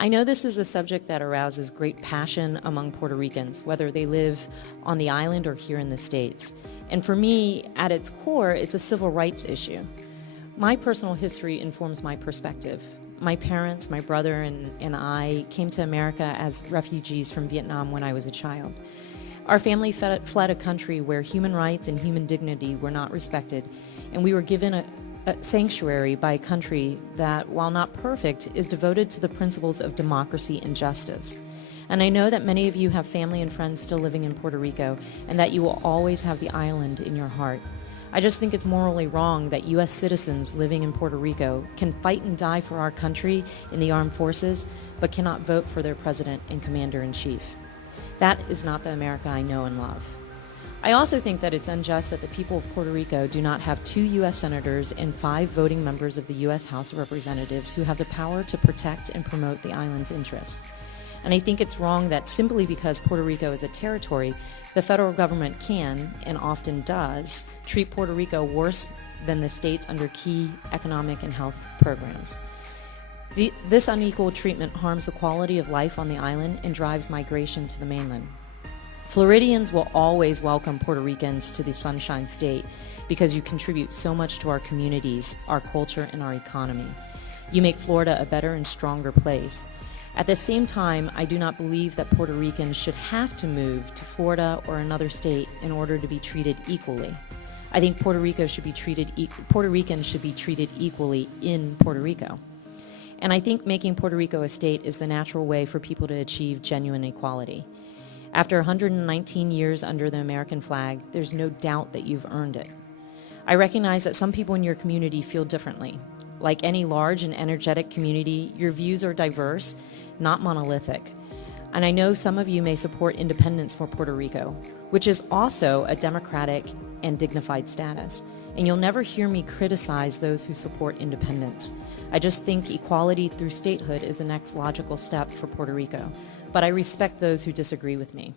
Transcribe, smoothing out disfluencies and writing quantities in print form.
I know this is a subject that arouses great passion among Puerto Ricans, whether they live on the island or here in the States. And for me, at its core, it's a civil rights issue. My personal history informs my perspective. My parents, my brother, and I came to America as refugees from Vietnam when I was a child. Our family fled a country where human rights and human dignity were not respected, and we were given a sanctuary by a country that, while not perfect, is devoted to the principles of democracy and justice. And I know that many of you have family and friends still living in Puerto Rico, and that you will always have the island in your heart. I just think it's morally wrong that U.S. citizens living in Puerto Rico can fight and die for our country in the armed forces, but cannot vote for their president and commander-in-chief. That is not the America I know and love. I also think that it's unjust that the people of Puerto Rico do not have 2 U.S. senators and 5 voting members of the U.S. House of Representatives who have the power to protect and promote the island's interests. And I think it's wrong that simply because Puerto Rico is a territory, the federal government can, and often does, treat Puerto Rico worse than the states under key economic and health programs. This unequal treatment harms the quality of life on the island and drives migration to the mainland. Floridians will always welcome Puerto Ricans to the Sunshine State because you contribute so much to our communities, our culture, and our economy. You make Florida a better and stronger place. At the same time, I do not believe that Puerto Ricans should have to move to Florida or another state in order to be treated equally. I think Puerto Ricans should be treated equally in Puerto Rico. And I think making Puerto Rico a state is the natural way for people to achieve genuine equality. After 119 years under the American flag, there's no doubt that you've earned it. I recognize that some people in your community feel differently. Like any large and energetic community, your views are diverse, not monolithic. And I know some of you may support independence for Puerto Rico, which is also a democratic and dignified status. And you'll never hear me criticize those who support independence. I just think equality through statehood is the next logical step for Puerto Rico. But I respect those who disagree with me.